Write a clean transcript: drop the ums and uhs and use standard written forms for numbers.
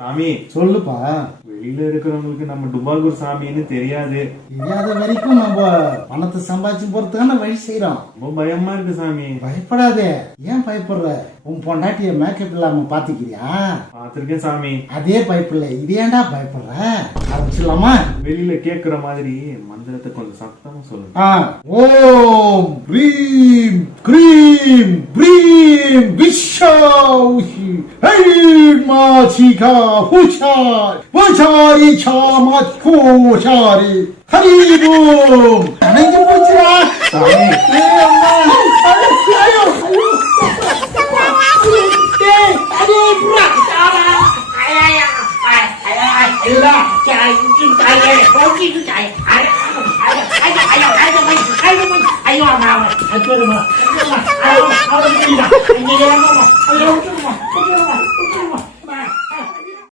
சாமி சொல்லுப்பா. வெளியில இருக்கிறவங்களுக்கு நம்ம டுபாகூர் சாமின்னு தெரியாது. தெரியாத வரைக்கும் நம்ம பணத்தை சம்பாதிச்சு போறதுக்கான வழி செய்யறோம். ரொம்ப பயமா இருக்கு சாமி. பயப்படாதே. ஏன் பயப்படுற? உன் பொண்டாட்டிய மேக்கப் இல்லாம பாத்துக்கிறியா? பாத்திருக்கேன் சாமி. அதே பயப்படல, இது ஏன்டா பயப்படுற? ஆரம்பிச்சிடலாமா? வெளியில கேக்குற மாதிரி மந்திரத்தை கொஞ்சம் சத்தமா சொல்லுங்க. ஓம் ரீம் கிரீம் பிரீம் விஷாஹி ஹைம் மாசிகா ஹுஷாய் வசாரி சாமத் கோஷாரி ஹரிபோம். அனைத்து போச்சுடா சாமி. ஏய் அம்மா, ஐயோ ஐயோ